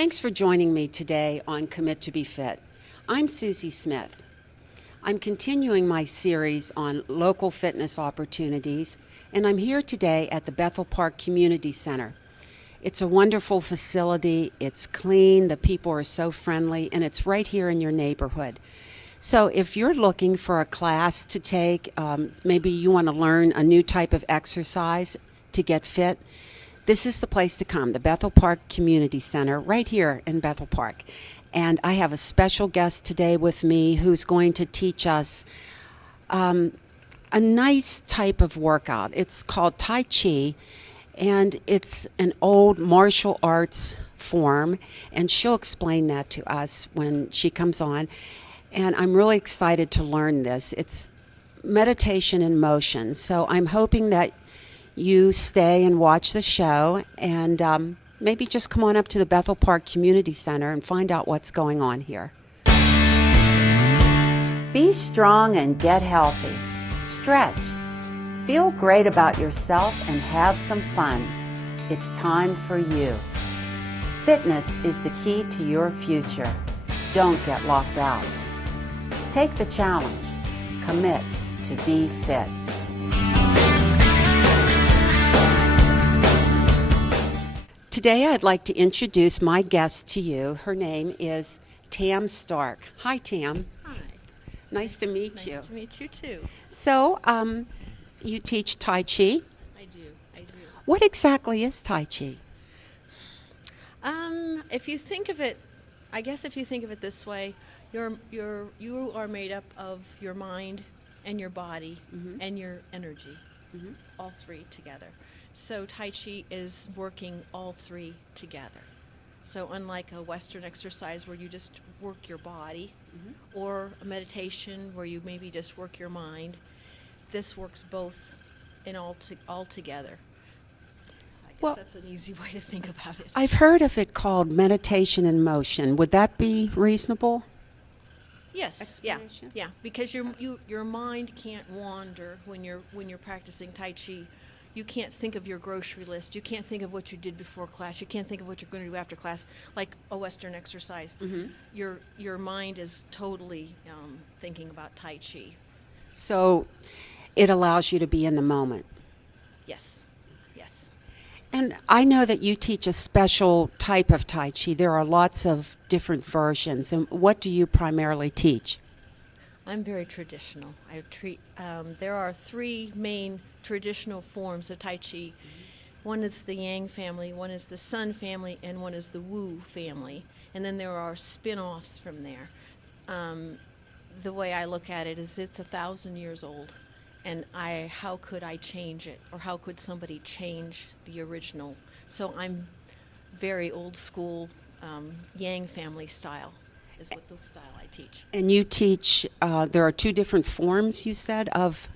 Thanks for joining me today on Commit to be Fit. I'm Susie Smith. I'm continuing my series on local fitness opportunities, and I'm here today at the Bethel Park Community Center. It's a wonderful facility, it's clean, the people are so friendly, and it's right here in your neighborhood. So if you're looking for a class to take, maybe you want to learn a new type of exercise to get fit, this is the place to come, the Bethel Park Community Center, right here in Bethel Park. And I have a special guest today with me who's going to teach us a nice type of workout. It's called Tai Chi, and it's an old martial arts form, and she'll explain that to us when she comes on. And I'm really excited to learn this. It's meditation in motion, so I'm hoping that you stay and watch the show, and maybe just come on up to the Bethel Park Community Center and find out what's going on here. Be strong and get healthy. Stretch. Feel great about yourself and have some fun. It's time for you. Fitness is the key to your future. Don't get locked out. Take the challenge. Commit to be fit. Today I'd like to introduce my guest to you. Her name is Tam Stark. Hi, Tam. Hi. Nice to meet you. Nice to meet you too. So, you teach Tai Chi. I do. What exactly is Tai Chi? If you think of it, I guess if you think of it this way, you are made up of your mind and your body and your energy, all three together. So Tai Chi is working all three together. So unlike a Western exercise where you just work your body, or a meditation where you maybe just work your mind, this works both in all together. So I guess that's an easy way to think about it. I've heard of it called meditation in motion. Would that be reasonable? Yes, Explanation? yeah, because your mind can't wander when you're practicing Tai Chi. You can't think of your grocery list. You can't think of what you did before class. You can't think of what you're going to do after class, like a Western exercise. Your mind is totally thinking about Tai Chi. So it allows you to be in the moment. Yes. And I know that you teach a special type of Tai Chi. There are lots of different versions. And what do you primarily teach? I'm very traditional. There are three main traditional forms of Tai Chi. One is the Yang family, one is the Sun family, and one is the Wu family. And then there are spin-offs from there. The way I look at it is it's 1,000 years old. And how could I change it? Or how could somebody change the original? So I'm very old school, Yang family style is what the style I teach. And you teach, there are two different forms, you said, of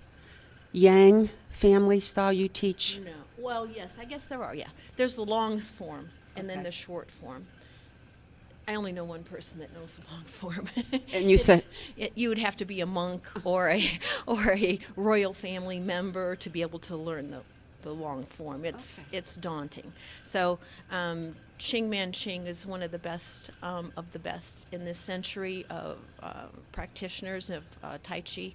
Yang family style you teach? No. Well, yes, I guess there are, yeah. There's the long form and then the short form. I only know one person that knows the long form. And you said you would have to be a monk or a royal family member to be able to learn the long form. It's daunting. So Ching Man Ching is one of the best in this century of practitioners of Tai Chi.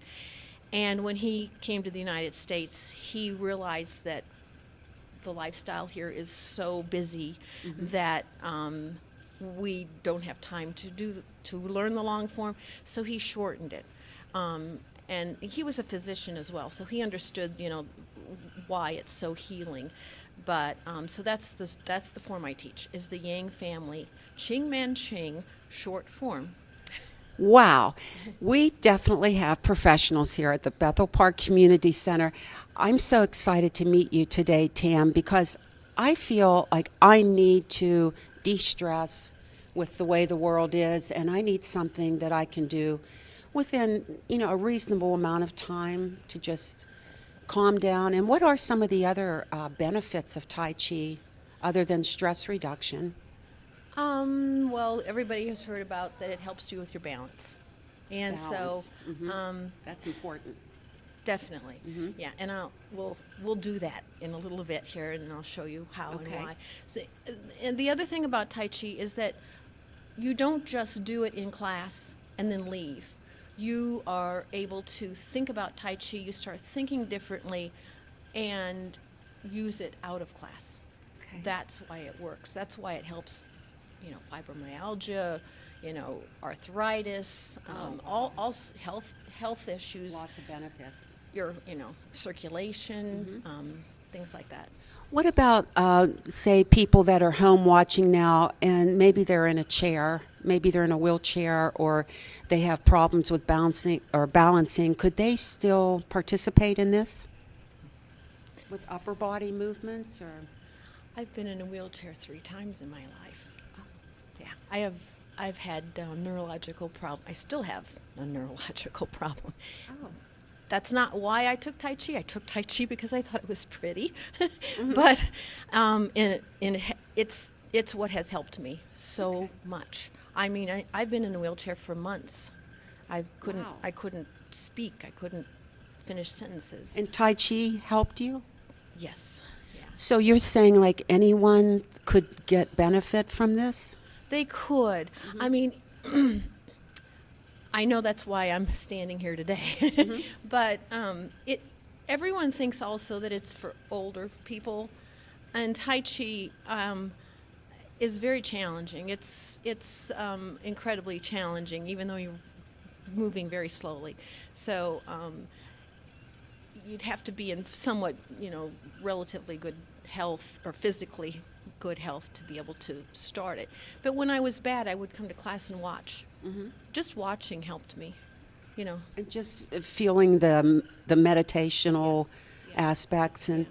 And when he came to the United States, he realized that the lifestyle here is so busy that we don't have time to learn the long form, so he shortened it. And he was a physician as well, so he understood, why it's so healing. But so that's the form I teach, is the Yang family, Ching Man Ching, short form. wow, we definitely have professionals here at the Bethel Park Community Center. I'm so excited to meet you today, Tam, because I feel like I need to de-stress with the way the world is, and I need something that I can do within, a reasonable amount of time to just calm down. And what are some of the other benefits of Tai Chi other than stress reduction? Well, everybody has heard about that it helps you with your balance. And Balance. so That's important. Definitely. Yeah, and we'll do that in a little bit here, and I'll show you how and Okay. why. So, and the other thing about Tai Chi is that you don't just do it in class and then leave. You are able to think about Tai Chi, you start thinking differently, and use it out of class. Okay. That's why it works. That's why it helps, fibromyalgia, arthritis, all health issues, Lots of benefit. your, circulation, things like that. What about, say, people that are home watching now and maybe they're in a chair, maybe they're in a wheelchair, or they have problems with balancing? Could they still participate in this with upper body movements? Or I've been in a wheelchair 3 times in my life. Yeah, I've had neurological problem. I still have a neurological problem. oh, That's not why I took Tai Chi. I took Tai Chi because I thought it was pretty, but it's what has helped me so much. I mean, I've been in a wheelchair for months. Wow. I couldn't speak. I couldn't finish sentences. and Tai Chi helped you? Yes, yeah. So you're saying like anyone could get benefit from this? They could. I mean, I know that's why I'm standing here today. But everyone thinks also that it's for older people, and Tai Chi is very challenging. It's incredibly challenging, even though you're moving very slowly. So you'd have to be in somewhat, relatively good health or physically good health to be able to start it. But when I was bad, I would come to class and watch. Just watching helped me, And just feeling the meditational aspects. And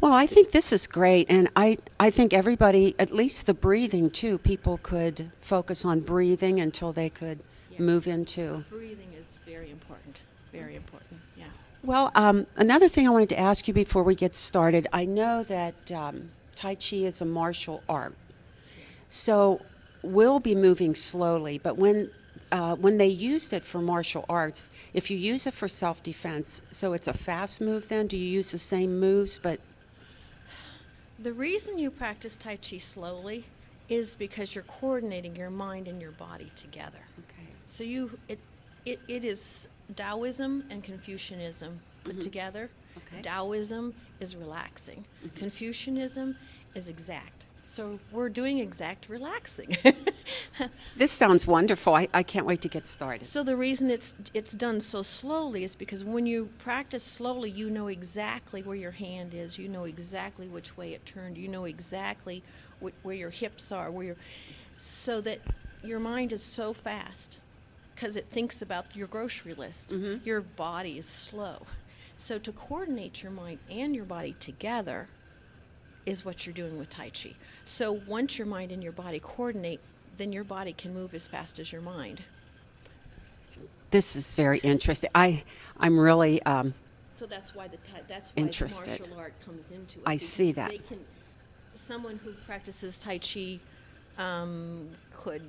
well, I think this is great, and I think everybody, at least the breathing too, people could focus on breathing until they could move into. Breathing is very important. Very important. Yeah. Well, another thing I wanted to ask you before we get started, I know that Tai Chi is a martial art, so we'll be moving slowly, but when they used it for martial arts, if you use it for self-defense, so it's a fast move then? Do you use the same moves, but The reason you practice Tai Chi slowly is because you're coordinating your mind and your body together. okay. So it is Taoism and Confucianism put together. Okay. Taoism is relaxing. Confucianism is exact. So we're doing exact relaxing. This sounds wonderful. I can't wait to get started. So the reason it's done so slowly is because when you practice slowly, you know exactly where your hand is. You know exactly which way it turned. You know exactly where your hips are. So that your mind is so fast because it thinks about your grocery list. Your body is slow. So to coordinate your mind and your body together is what you're doing with Tai Chi. So once your mind and your body coordinate, then your body can move as fast as your mind. This is very interesting. I'm really So that's why the Interested. martial art comes into it. I see because that. Someone who practices Tai Chi could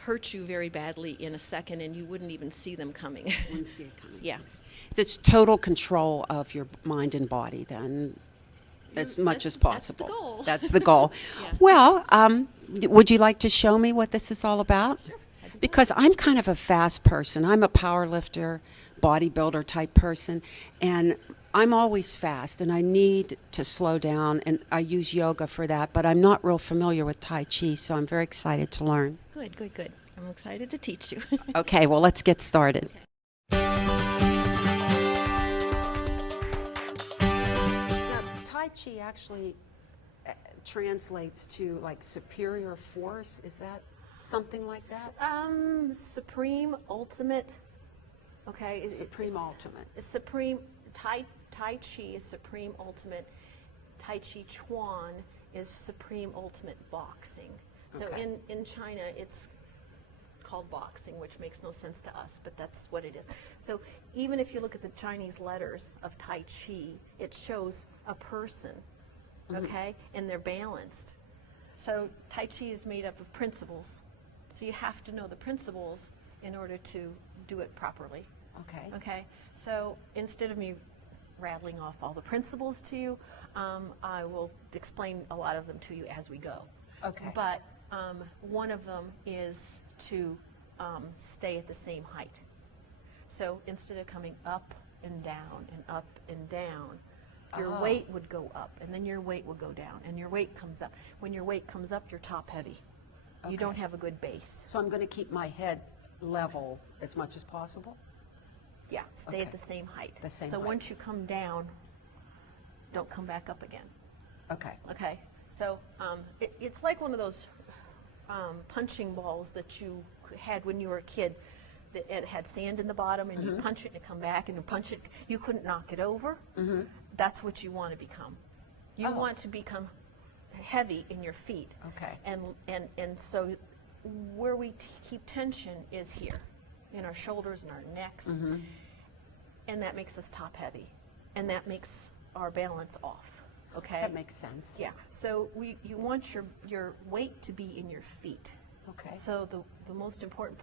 hurt you very badly in a second, and you wouldn't even see them coming. wouldn't see it coming. Yeah. It's total control of your mind and body then, as much as possible. That's the goal. That's the goal. Yeah. Well, would you like to show me what this is all about? Sure. Because I'm kind of a fast person. I'm a power lifter, bodybuilder type person, and I'm always fast, and I need to slow down, and I use yoga for that, but I'm not real familiar with Tai Chi, so I'm very excited to learn. Good. I'm excited to teach you. Okay, well, let's get started. Now, Tai Chi actually translates to like superior force. Is that something like that? Supreme ultimate. Okay. Supreme ultimate. Supreme Tai Chi is supreme ultimate. Tai Chi Chuan is supreme ultimate boxing. So Okay. in China it's called boxing, which makes no sense to us, but that's what it is. So even if you look at the Chinese letters of Tai Chi, it shows a person, okay, and they're balanced. So Tai Chi is made up of principles. So you have to know the principles in order to do it properly. Okay. Okay, so instead of me rattling off all the principles to you, I will explain a lot of them to you as we go. Okay. But one of them is to stay at the same height. So instead of coming up and down and up and down, your weight would go up, and then your weight would go down, and your weight comes up. When your weight comes up, you're top heavy. You Okay. don't have a good base. So I'm going to keep my head level as much as possible? Yeah, stay Okay. at the same height. The same so height. once you come down, don't come back up again. Okay. Okay, so it's like one of those punching balls that you had when you were a kid. That it had sand in the bottom, and you punch it and it come back, and you punch it. You couldn't knock it over. That's what you want to become. You Oh. want to become heavy in your feet. Okay. And so where we keep tension is here, in our shoulders and our necks, and that makes us top heavy, and that makes our balance off. Okay. That makes sense. Yeah. So you want your weight to be in your feet. Okay. So the most important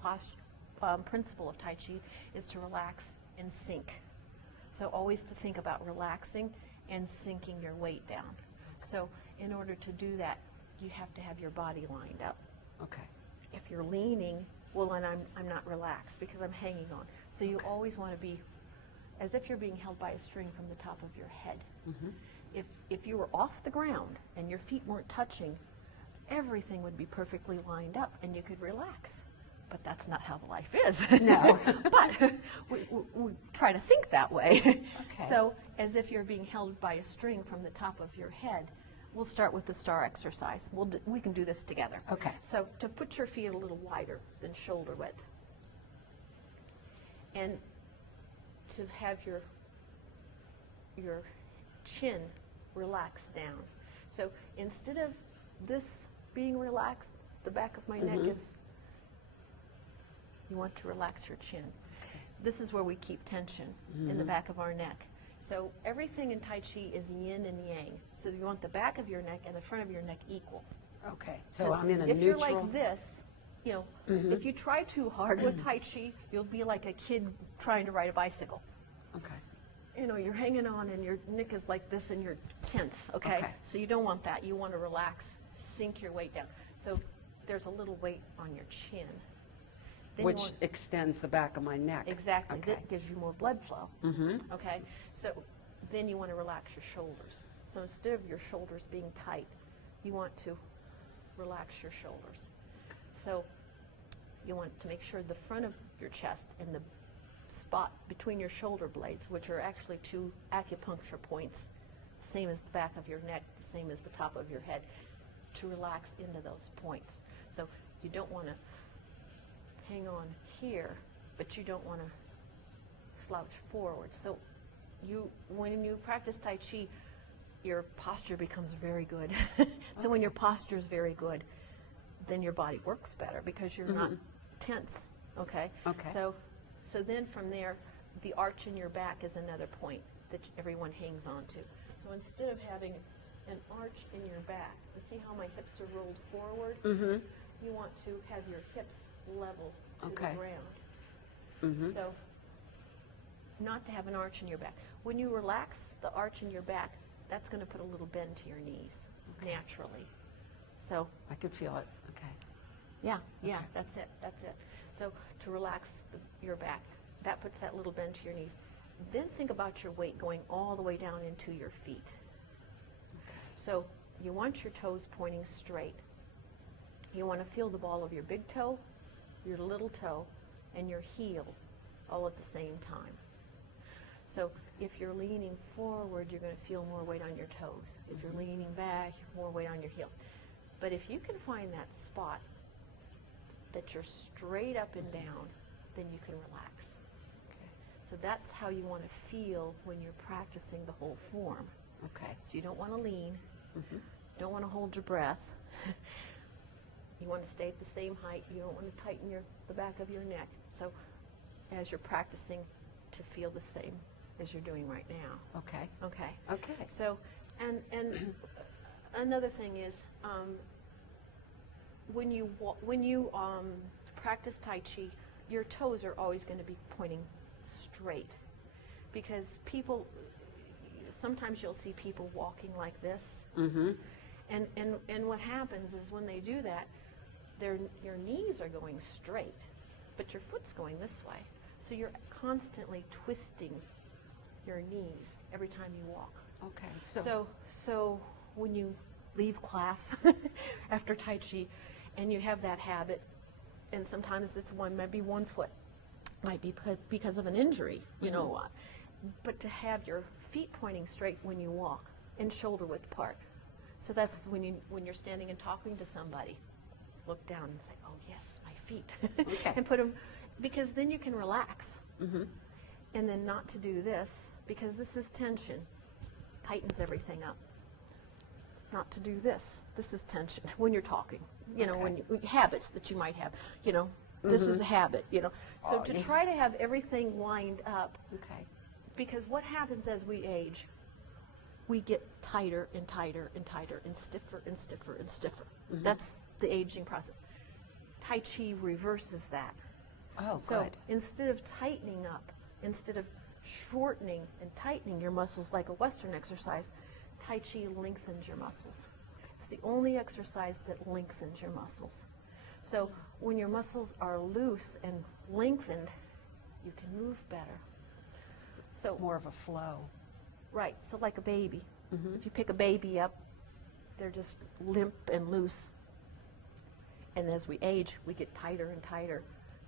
principle of Tai Chi is to relax and sink. So always to think about relaxing and sinking your weight down. So in order to do that, you have to have your body lined up. Okay. If you're leaning, well, then I'm not relaxed because I'm hanging on. So you always want to be as if you're being held by a string from the top of your head. If you were off the ground and your feet weren't touching, everything would be perfectly lined up and you could relax. But that's not how life is. No. But we try to think that way. Okay. So as if you're being held by a string from the top of your head, we'll start with the star exercise. We can do this together. Okay. So to put your feet a little wider than shoulder width. And to have your chin relaxed down. So instead of this being relaxed, the back of my neck is, you want to relax your chin. This is where we keep tension in the back of our neck. So everything in Tai Chi is yin and yang. So you want the back of your neck and the front of your neck equal. Okay. So I'm in a if neutral. you're like this, you know, if you try too hard with Tai Chi, you'll be like a kid trying to ride a bicycle. Okay. You know, you're hanging on and your neck is like this and you're tense, okay? Okay. So you don't want that. You want to relax, sink your weight down. So there's a little weight on your chin. Then you Which want- extends the back of my neck. Exactly. Okay. That gives you more blood flow. Okay. So then you want to relax your shoulders. So instead of your shoulders being tight, you want to relax your shoulders. So you want to make sure the front of your chest and the spot between your shoulder blades, which are actually two acupuncture points, same as the back of your neck, same as the top of your head, to relax into those points. So you don't want to hang on here, but you don't want to slouch forward. So when you practice Tai Chi, your posture becomes very good. So when your posture is very good, then your body works better because you're not tense. Okay. Okay. So then from there, the arch in your back is another point that everyone hangs on to. So instead of having an arch in your back, you see how my hips are rolled forward? You want to have your hips level to Okay. the ground. So not to have an arch in your back. When you relax the arch in your back, that's going to put a little bend to your knees naturally. So I could feel it. Okay. yeah, Okay. that's it. So to relax your back, that puts that little bend to your knees. Then think about your weight going all the way down into your feet. So you want your toes pointing straight. You want to feel the ball of your big toe, your little toe, and your heel all at the same time. So if you're leaning forward, you're going to feel more weight on your toes. If you're leaning back, more weight on your heels. But if you can find that spot that you're straight up and down, then you can relax. Okay. So that's how you want to feel when you're practicing the whole form. Okay. So you don't want to lean, don't want to hold your breath. You want to stay at the same height. You don't want to tighten the back of your neck. So as you're practicing, to feel the same as you're doing right now. Okay. Okay. Okay. So, and another thing is, when you practice Tai Chi, your toes are always going to be pointing straight, because people, sometimes you'll see people walking like this. And what happens is when they do that, your knees are going straight, but your foot's going this way. So you're constantly twisting your knees every time you walk. Okay. So when you leave class after Tai Chi and you have that habit, and sometimes it's maybe one foot, might be because of an injury, you know, but to have your feet pointing straight when you walk and shoulder width apart. So that's when you're standing and talking to somebody, look down and say, oh yes, my feet. Okay. And put them, because then you can relax. And then not to do this, because this is tension, tightens everything up. Not to do this. This is tension when you're talking. You know, when habits that you might have. You know, this is a habit. You know, so to try to have everything lined up. Okay. Because what happens as we age, we get tighter and tighter and tighter and stiffer and stiffer and stiffer. That's the aging process. Tai Chi reverses that. Oh, So good. instead of tightening up, instead of shortening and tightening your muscles like a Western exercise, Tai Chi lengthens your muscles. It's the only exercise that lengthens your muscles. So when your muscles are loose and lengthened, you can move better. So More of a flow. right, so like a baby. If you pick a baby up, they're just limp and loose. And as we age, we get tighter and tighter.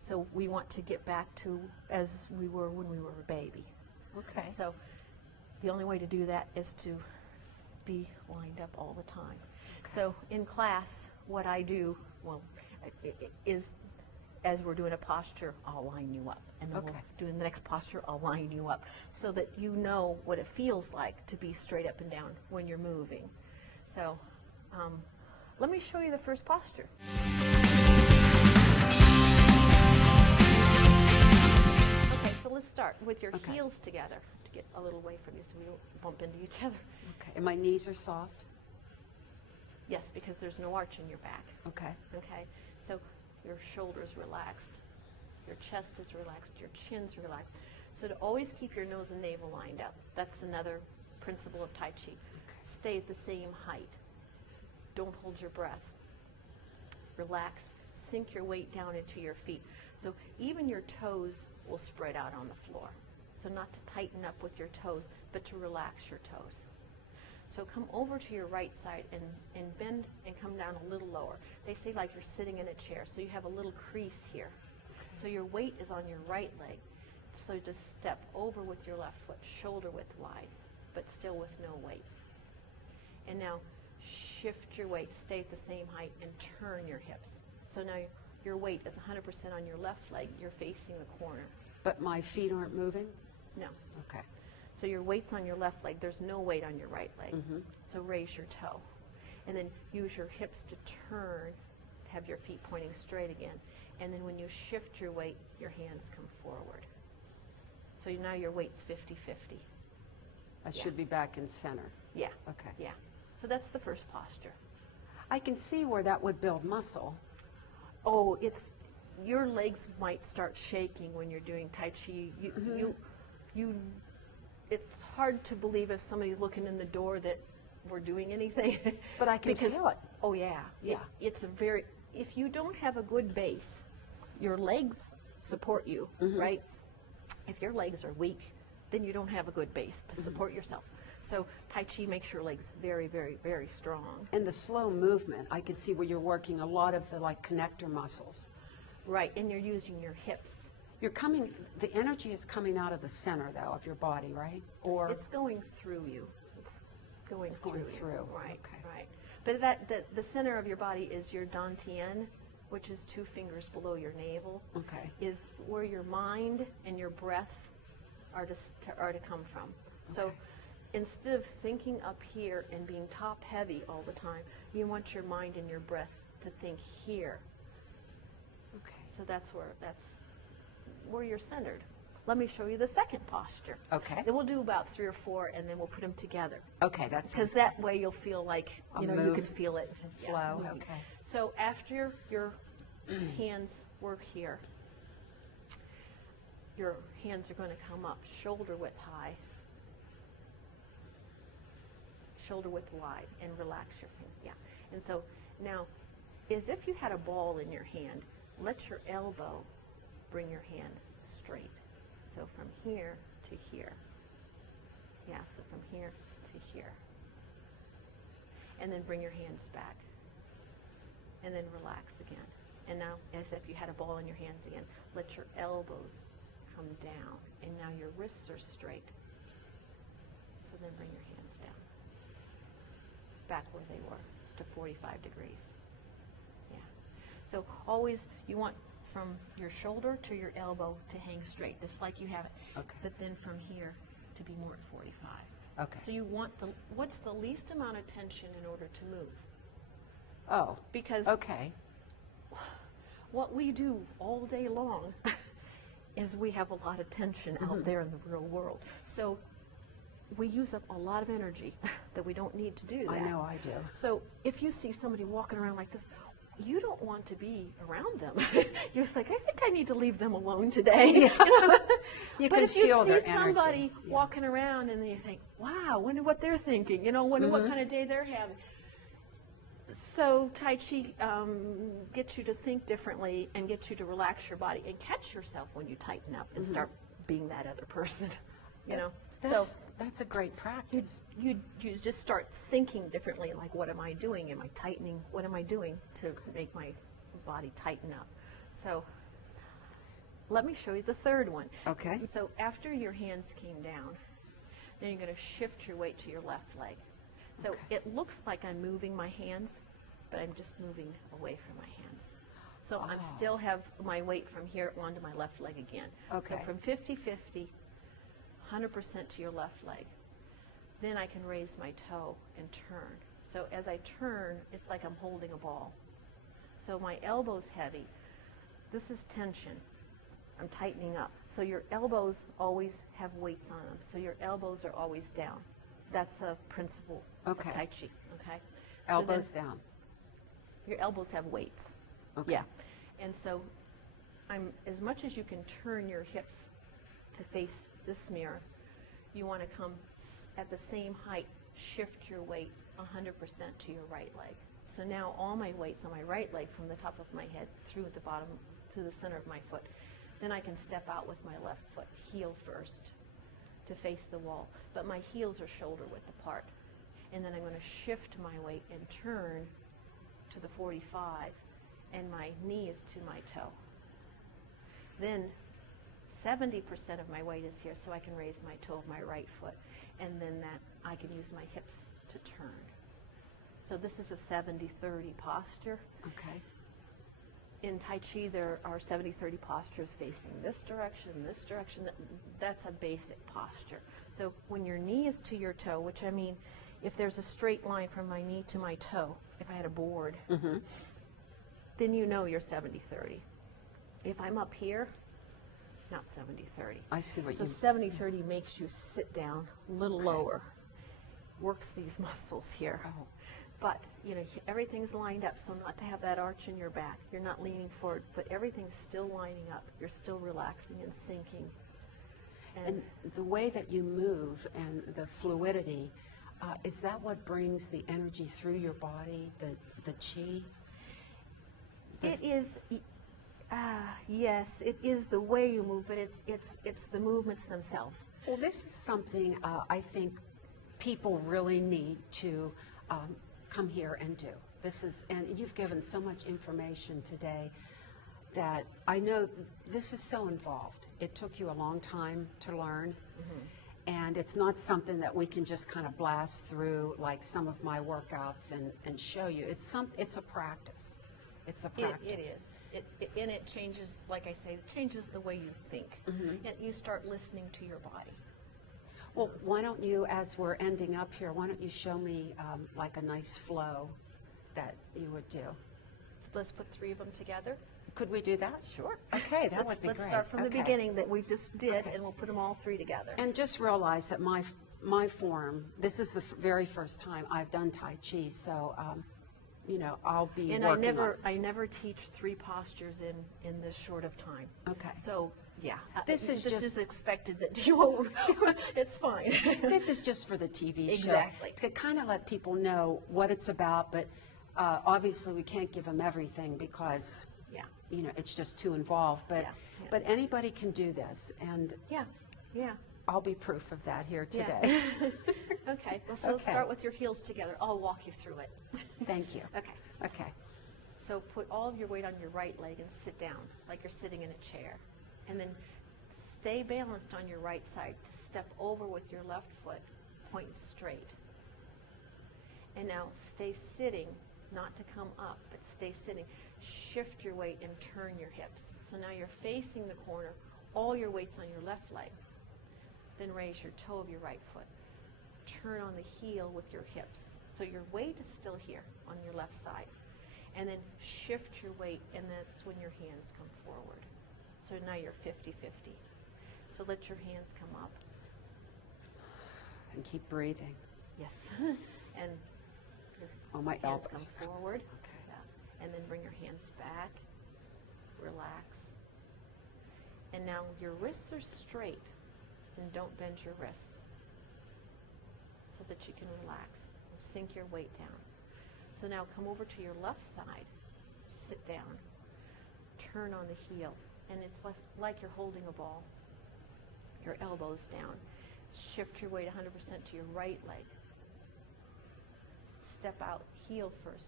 So we want to get back to as we were when we were a baby. Okay. So the only way to do that is to be lined up all the time. So in class, what I do, is as we're doing a posture, I'll line you up. And then we'll do the next posture, I'll line you up. So that you know what it feels like to be straight up and down when you're moving. So let me show you the first posture. Okay, so let's start with your heels together to get a little away from you so we don't bump into each other. Okay. And my knees are soft? Yes, because there's no arch in your back. Okay. Okay, so your shoulders relaxed, your chest is relaxed, your chin's relaxed. So to always keep your nose and navel lined up. That's another principle of Tai Chi. Stay at the same height. Don't hold your breath. Relax, sink your weight down into your feet. So even your toes will spread out on the floor. So not to tighten up with your toes, but to relax your toes. So come over to your right side and bend and come down a little lower. They say like you're sitting in a chair, so you have a little crease here. So your weight is on your right leg. So just step over with your left foot, shoulder width wide, but still with no weight. And now shift your weight, stay at the same height, and turn your hips. So now your weight is 100% on your left leg, you're facing the corner. But my feet aren't moving? No. Okay. So your weight's on your left leg, there's no weight on your right leg. So raise your toe. And then use your hips to turn, have your feet pointing straight again. And then when you shift your weight, your hands come forward. So now your weight's 50-50. I should be back in center. Yeah. Okay. Yeah. So that's the first posture. I can see where that would build muscle. Oh, your legs might start shaking when you're doing Tai Chi. It's hard to believe if somebody's looking in the door that we're doing anything. But I can feel it. Oh yeah. Yeah. If you don't have a good base, your legs support you, right? If your legs are weak, then you don't have a good base to support yourself. So Tai Chi makes your legs very, very, very strong. And the slow movement, I can see where you're working a lot of the connector muscles. Right, and you're using your hips. The energy is coming out of the center, though, of your body, right? Or it's going through you. It's going through. You. Right, okay. right. But the center of your body is your dantian, which is 2 fingers below your navel. Okay. Is where your mind and your breath are to come from. So instead of thinking up here and being top heavy all the time, you want your mind and your breath to think here. Okay. So that's where you're centered. Let me show you the second posture. Okay. Then we'll do about 3 or 4, and then we'll put them together. Okay, that's because that way you'll feel like you can feel it and flow. moving. Okay. So after your hands were here, your hands are going to come up shoulder width high, shoulder width wide, and relax your fingers. Yeah. And so now, as if you had a ball in your hand, let your elbow bring your hand straight. So from here to here. Yeah, so from here to here. And then bring your hands back. And then relax again. And now, as if you had a ball in your hands again, let your elbows come down. And now your wrists are straight. So then bring your hands down. Back where they were, to 45 degrees. Yeah. So always, you want from your shoulder to your elbow to hang straight, just like you have it. Okay. But then from here to be more at 45. Okay. So you want what's the least amount of tension in order to move? Oh. Because Okay. what we do all day long is we have a lot of tension out there in the real world. So we use up a lot of energy that we don't need to do that. I know I do. So if you see somebody walking around like this, you don't want to be around them. You're just like, I think I need to leave them alone today. You know? You But can if you feel see their somebody energy. Yeah. walking around and then you think, wow, wonder what they're thinking, you know, wonder what kind of day they're having. So Tai Chi gets you to think differently and gets you to relax your body and catch yourself when you tighten up and start being that other person, you know. That's a great practice. You just start thinking differently, like, what am I doing? Am I tightening? What am I doing to make my body tighten up? So let me show you the third one. Okay. And so after your hands came down, then you're going to shift your weight to your left leg. So Okay. it looks like I'm moving my hands, but I'm just moving away from my hands. So I Oh. still have my weight from here onto my left leg again. Okay. So from 50-50, 100% to your left leg. Then I can raise my toe and turn. So as I turn, it's like I'm holding a ball. So my elbow's heavy. This is tension. I'm tightening up. So your elbows always have weights on them. So your elbows are always down. That's a principle Okay. of Tai Chi. Okay. Elbows so then down. your elbows have weights. Okay. Yeah. And so as much as you can turn your hips to face this mirror, you want to come at the same height, shift your weight 100% to your right leg. So now all my weight's on my right leg from the top of my head through the bottom to the center of my foot. Then I can step out with my left foot, heel first, to face the wall. But my heels are shoulder width apart. And then I'm going to shift my weight and turn to the 45, and my knee is to my toe. Then 70% of my weight is here, so I can raise my toe of my right foot, and then that I can use my hips to turn. So this is a 70-30 posture. Okay. In Tai Chi, there are 70-30 postures facing this direction. That's a basic posture. So when your knee is to your toe, which I mean, if there's a straight line from my knee to my toe, if I had a board, then you know you're 70-30. If I'm up here, not 70-30. I see what So you 70-30 makes you sit down a little Okay. lower, works these muscles here. Oh. But, you know, everything's lined up, so not to have that arch in your back. You're not leaning forward, but everything's still lining up. You're still relaxing and sinking. And the way that you move and the fluidity, is that what brings the energy through your body, the chi? It is, yes, it is the way you move, but it's the movements themselves. Well, this is something I think people really need to come here and do. And you've given so much information today that I know this is so involved. It took you a long time to learn, and it's not something that we can just kind of blast through like some of my workouts and show you. It's a practice. It's a practice. It is. And it changes, like I say, it changes the way you think. And you start listening to your body. Well, why don't you, as we're ending up here, why don't you show me like a nice flow that you would do? Let's put 3 of them together. Could we do that? Sure. Okay, that would be great. Let's start from the Okay. beginning that we just did, Okay. and we'll put them all 3 together. And just realize that my form, this is the very first time I've done Tai Chi, so, you know, I'll be And working I never teach 3 postures in this short of time. Okay. So Yeah. This is this just- is expected that you won't. It's fine. This is just for the TV show. Exactly. To kind of let people know what it's about, but obviously we can't give them everything because, Yeah. you know, it's just too involved. But, Yeah, yeah. but anybody can do this, and Yeah. Yeah. I'll be proof of that here Yeah. today. Okay. Well, so let's Okay. start with your heels together. I'll walk you through it. Thank you. Okay. Okay. So put all of your weight on your right leg and sit down like you're sitting in a chair. And then stay balanced on your right side to step over with your left foot, point straight. And now stay sitting, not to come up, but stay sitting. Shift your weight and turn your hips. So now you're facing the corner, all your weight's on your left leg. Then raise your toe of your right foot. Turn on the heel with your hips. So your weight is still here on your left side. And then shift your weight, and that's when your hands come forward. So now you're 50-50. So let your hands come up. And keep breathing. Yes. And your Oh, my hands elbows. come forward. Okay. Yeah. And then bring your hands back. Relax. And now your wrists are straight. And don't bend your wrists. So that you can relax and sink your weight down. So now come over to your left side. Sit down. Turn on the heel. And it's like you're holding a ball. Your elbows down. Shift your weight 100% to your right leg. Step out, heel first.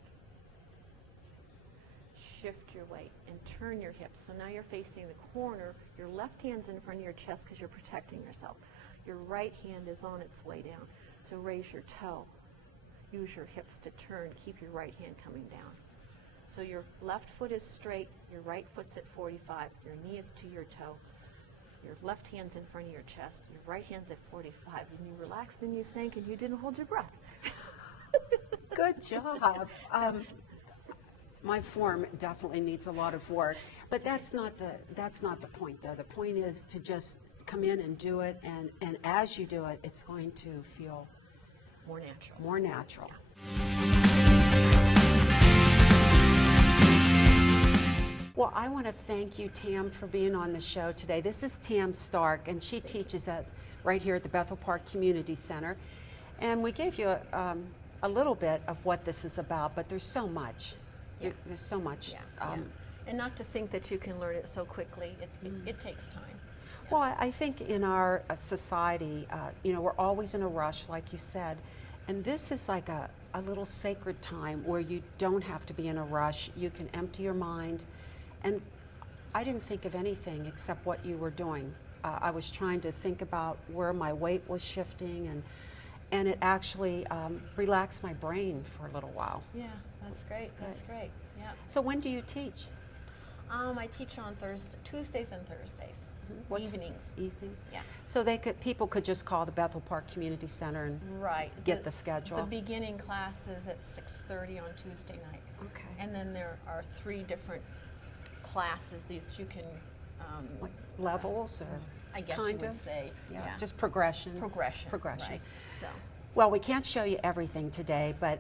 Shift your weight and turn your hips. So now you're facing the corner. Your left hand's in front of your chest because you're protecting yourself. Your right hand is on its way down. So raise your toe. Use your hips to turn. Keep your right hand coming down. So your left foot is straight. Your right foot's at 45. Your knee is to your toe. Your left hand's in front of your chest. Your right hand's at 45. And you relaxed and you sank and you didn't hold your breath. Good job. My form definitely needs a lot of work, but that's not the point, though. The point is to just come in and do it, and as you do it, it's going to feel More natural. more natural. Well, I want to thank you, Tam, for being on the show today. This is Tam Stark, and she teaches right here at the Bethel Park Community Center. And we gave you a little bit of what this is about, but there's so much. Yeah. There's so much. Yeah. And not to think that you can learn it so quickly. It takes time. Well, I think in our society, you know, we're always in a rush, like you said, and this is like a little sacred time where you don't have to be in a rush. You can empty your mind, and I didn't think of anything except what you were doing. I was trying to think about where my weight was shifting, and it actually relaxed my brain for a little while. Yeah, that's great. good. That's great. Yeah. So when do you teach? I teach on Tuesdays and Thursdays. What Evenings. Evenings? Yeah. So people could just call the Bethel Park Community Center and Right. get the schedule. The beginning class is at 6:30 on Tuesday night. Okay. And then there are 3 different classes that you can, Like levels or I guess kind you would of? say, Yeah, just progression. progression. Progression. Right. So, Well, we can't show you everything today, but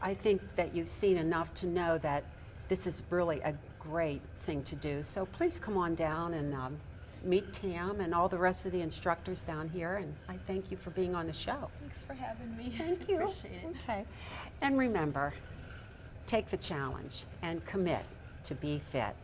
I think that you've seen enough to know that this is really a great thing to do. So please come on down and meet Tam and all the rest of the instructors down here, and I thank you for being on the show. thanks for having me. Thank you. Appreciate it. Okay. And remember, take the challenge and commit to be fit.